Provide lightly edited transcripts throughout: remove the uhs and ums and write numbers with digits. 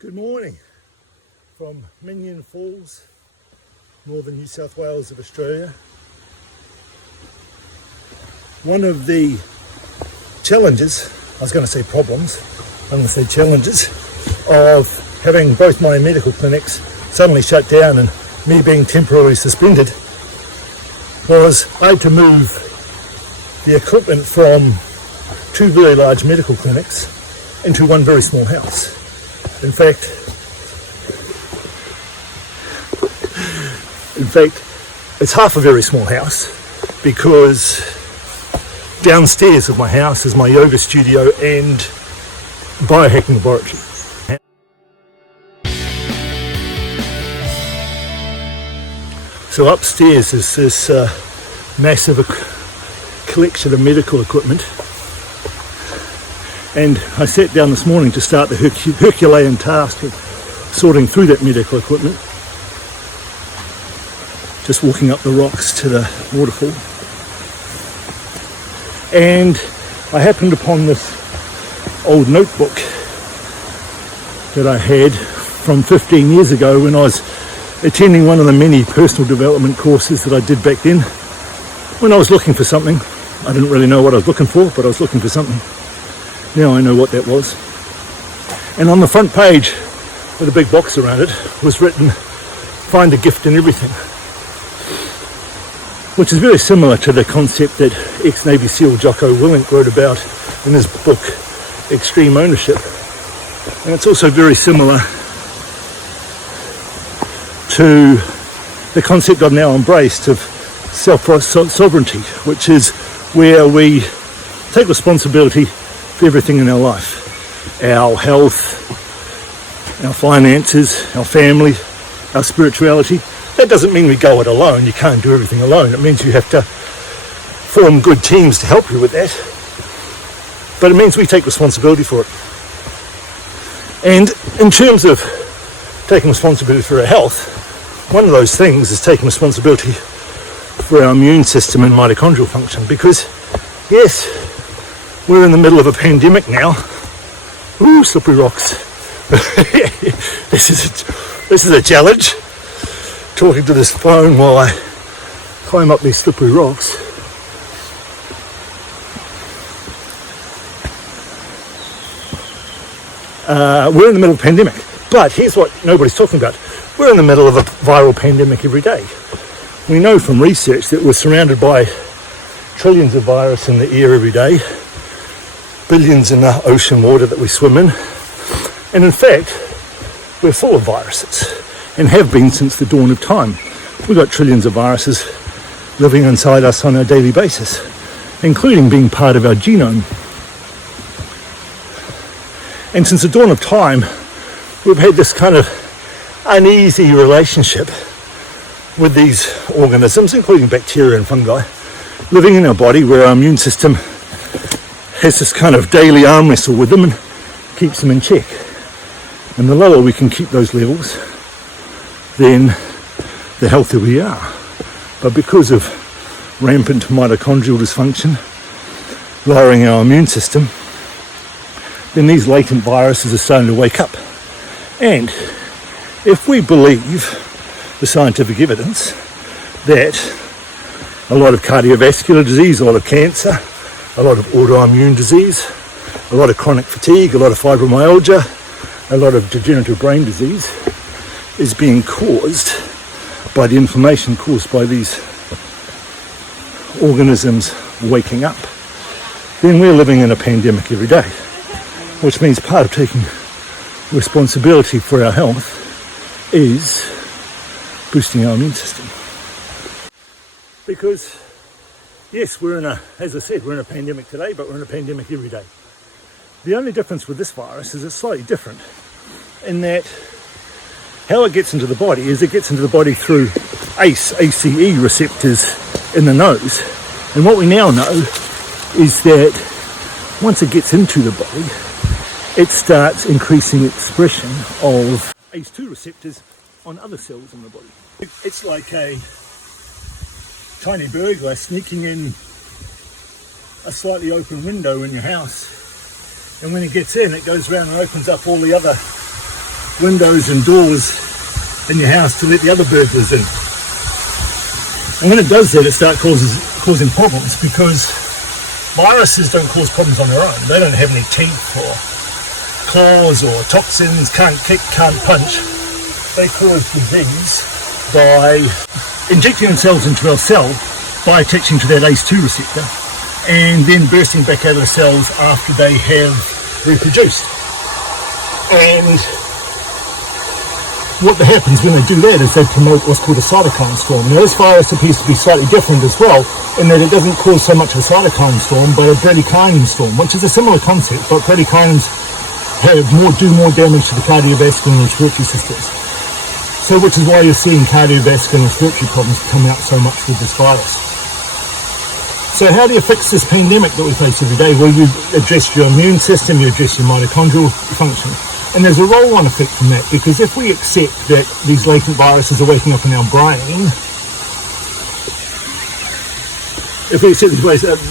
Good morning from Minion Falls, northern New South Wales of Australia. One of the challenges, I was going to say problems, I'm going to say challenges, of having both my medical clinics suddenly shut down and me being temporarily suspended was I had to move the equipment from two very large medical clinics into one very small house. In fact, it's half a very small house because downstairs of my house is my yoga studio and biohacking laboratory. So upstairs is this massive collection of medical equipment. And I sat down this morning to start the Herculean task of sorting through that medical equipment. Just walking up the rocks to the waterfall. And I happened upon this old notebook that I had from 15 years ago when I was attending one of the many personal development courses that I did back then. When I was looking for something, I didn't really know what I was looking for, but I was looking for something. Now I know what that was. And on the front page, with a big box around it, was written, "Find a gift in everything," which is very similar to the concept that ex-Navy SEAL Jocko Willink wrote about in his book, Extreme Ownership. And it's also very similar to the concept I've now embraced of self-sovereignty, which is where we take responsibility for everything in our life. Our health, our finances, our family, our spirituality. That doesn't mean we go it alone. You can't do everything alone. It means you have to form good teams to help you with that. But it means we take responsibility for it. And in terms of taking responsibility for our health, one of those things is taking responsibility for our immune system and mitochondrial function. Because, yes, we're in the middle of a pandemic now. Ooh, slippery rocks. This is a challenge. Talking to this phone while I climb up these slippery rocks. We're in the middle of a pandemic. But here's what nobody's talking about. We're in the middle of a viral pandemic every day. We know from research that we're surrounded by trillions of virus in the air every day. Billions in the ocean water that we swim in. And in fact, we're full of viruses and have been since the dawn of time. We've got trillions of viruses living inside us on a daily basis, including being part of our genome. And since the dawn of time, we've had this kind of uneasy relationship with these organisms, including bacteria and fungi, living in our body where our immune system has this kind of daily arm wrestle with them and keeps them in check. And the lower we can keep those levels, then the healthier we are. But because of rampant mitochondrial dysfunction, lowering our immune system, then these latent viruses are starting to wake up. And if we believe the scientific evidence that a lot of cardiovascular disease, a lot of cancer, a lot of autoimmune disease, a lot of chronic fatigue, a lot of fibromyalgia, a lot of degenerative brain disease is being caused by the inflammation caused by these organisms waking up, then we're living in a pandemic every day, which means part of taking responsibility for our health is boosting our immune system. Because yes, as I said, we're in a pandemic today, but we're in a pandemic every day. The only difference with this virus is it's slightly different in that how it gets into the body is it gets into the body through ACE receptors in the nose. And what we now know is that once it gets into the body, it starts increasing expression of ACE2 receptors on other cells in the body. It's like a tiny burglar sneaking in a slightly open window in your house, and when it gets in, it goes around and opens up all the other windows and doors in your house to let the other burglars in. And when it does that, it starts causing problems, because viruses don't cause problems on their own. They don't have any teeth or claws or toxins, can't kick, can't punch. They cause disease by injecting themselves into our cell by attaching to that ACE2 receptor and then bursting back out of the cells after they have reproduced. And what happens when they do that is they promote what's called a cytokine storm. Now, this virus appears to be slightly different as well, in that it doesn't cause so much a cytokine storm, but a bradykinin storm, which is a similar concept, but bradykinins do more damage to the cardiovascular and respiratory systems. So, which is why you're seeing cardiovascular and respiratory problems come out so much with this virus. So how do you fix this pandemic that we face every day? Well, you address your immune system, you address your mitochondrial function. And there's a roll-on effect from that, because if we accept that these latent viruses are waking up in our brain,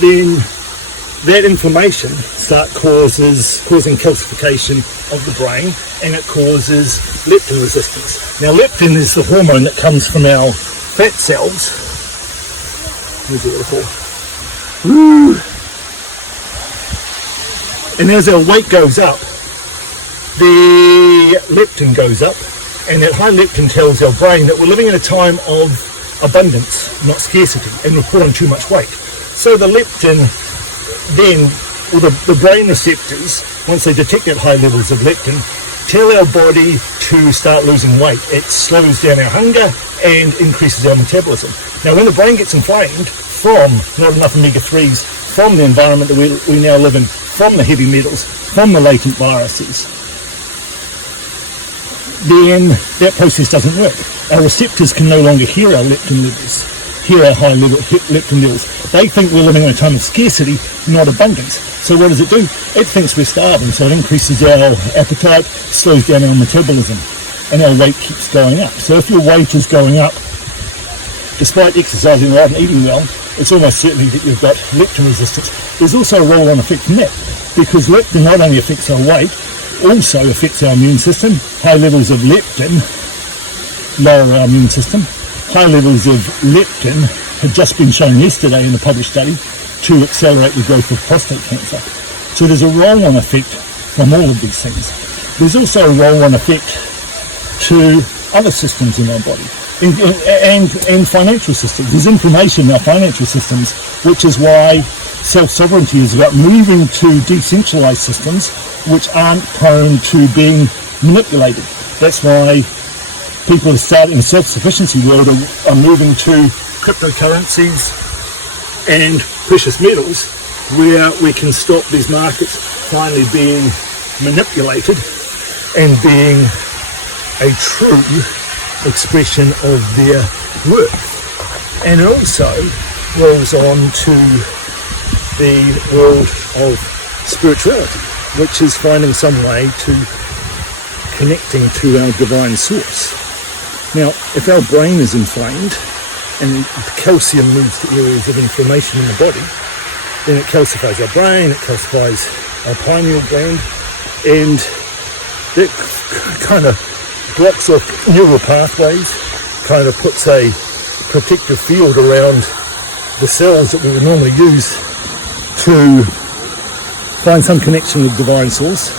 then that inflammation causing calcification of the brain, and it causes leptin resistance. Now, leptin is the hormone that comes from our fat cells. Where's it for? Woo! And as our weight goes up, the leptin goes up, and that high leptin tells our brain that we're living in a time of abundance, not scarcity, and we're put on too much weight. So the leptin then, or the brain receptors, once they detect that high levels of leptin, tell our body to start losing weight. It slows down our hunger and increases our metabolism. Now, when the brain gets inflamed from not enough omega-3s, from the environment that we now live in, from the heavy metals, from the latent viruses, then that process doesn't work. Our receptors can no longer hear our leptin levels, hear our high level leptin levels. They think we're living in a time of scarcity, not abundance. So what does it do? It thinks we're starving, so it increases our appetite, slows down our metabolism, and our weight keeps going up. So if your weight is going up, despite exercising well and eating well, it's almost certainly that you've got leptin resistance. There's also a roll-on effect from that, because leptin not only affects our weight, also affects our immune system. High levels of leptin lower our immune system. High levels of leptin have just been shown yesterday in a published study to accelerate the growth of prostate cancer. So there's a roll-on effect from all of these things. There's also a roll-on effect to other systems in our body and financial systems. There's inflammation in our financial systems, which is why self-sovereignty is about moving to decentralized systems which aren't prone to being manipulated. That's why people in the self-sufficiency world are moving to cryptocurrencies and precious metals, where we can stop these markets finally being manipulated and being a true expression of their worth. And it also rolls on to the world of spirituality, which is finding some way to connecting to our divine source. Now, if our brain is inflamed and calcium moves to areas of inflammation in the body, then it calcifies our brain, it calcifies our pineal gland, and that kind of blocks off neural pathways, kind of puts a protective field around the cells that we would normally use to find some connection with divine source.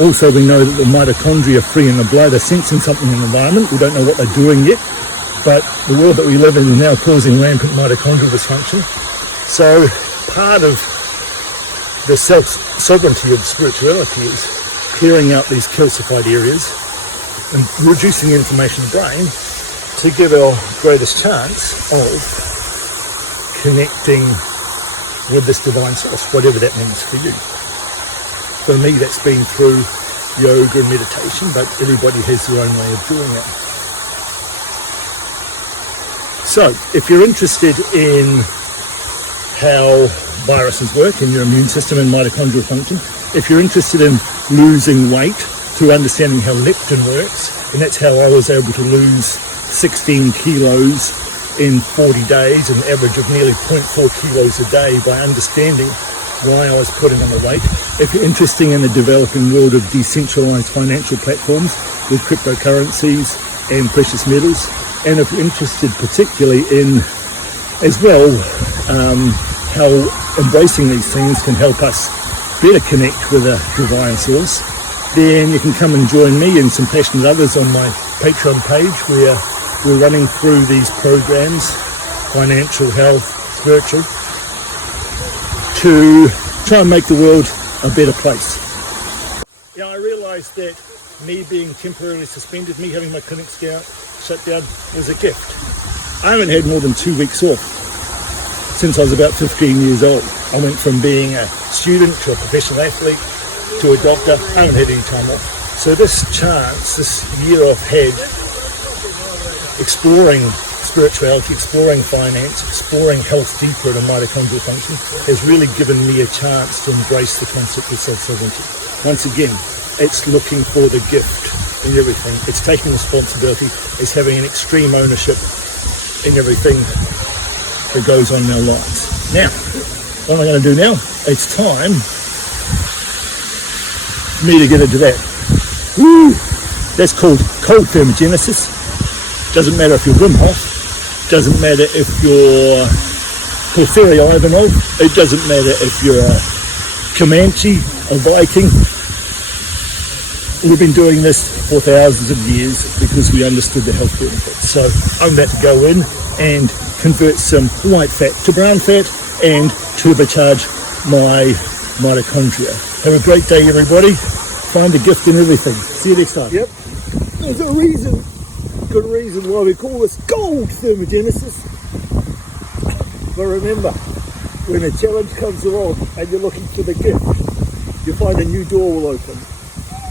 Also, we know that the mitochondria are free in the blood, are sensing something in the environment. We don't know what they're doing yet, but the world that we live in is now causing rampant mitochondrial dysfunction. So part of the self-sovereignty of spirituality is clearing out these calcified areas and reducing the inflammation in the brain to give our greatest chance of connecting with this divine source, whatever that means for you. For me, that's been through yoga and meditation, but everybody has their own way of doing it. So, if you're interested in how viruses work in your immune system and mitochondrial function, if you're interested in losing weight through understanding how leptin works, and that's how I was able to lose 16 kilos in 40 days, an average of nearly 0.4 kilos a day, by understanding why I was putting on the weight. If you're interested in the developing world of decentralized financial platforms, with cryptocurrencies and precious metals. And if you're interested particularly in, as well, how embracing these things can help us better connect with a divine source, then you can come and join me and some passionate others on my Patreon page, where we're running through these programs, financial, health, spiritual, to try and make the world a better place. I realised that me being temporarily suspended, me having my clinic shut down, was a gift. I haven't had more than 2 weeks off since I was about 15 years old. I went from being a student to a professional athlete to a doctor. I haven't had any time off. So this chance, this year I've had exploring spirituality, exploring finance, exploring health deeper in a mitochondrial function, has really given me a chance to embrace the concept of self-sovereignty. Once again, it's looking for the gift in everything. It's taking responsibility. It's having an extreme ownership in everything that goes on in our lives. Now, what am I going to do now? It's time for me to get into that. Woo! That's called cold thermogenesis. Doesn't matter if you're Wim Hof. Doesn't matter if you're Porfiry Ivanov. It doesn't matter if you're a Comanche, a Viking. We've been doing this for thousands of years because we understood the health benefits. So I'm about to go in and convert some white fat to brown fat and turbocharge my mitochondria. Have a great day, everybody. Find the gift in everything. See you next time. Yep. There's a reason, good reason why we call this cold thermogenesis. But remember, when a challenge comes along and you're looking for the gift, you find a new door will open.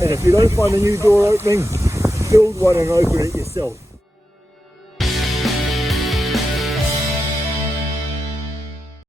And if you don't find a new door opening, build one and open it yourself.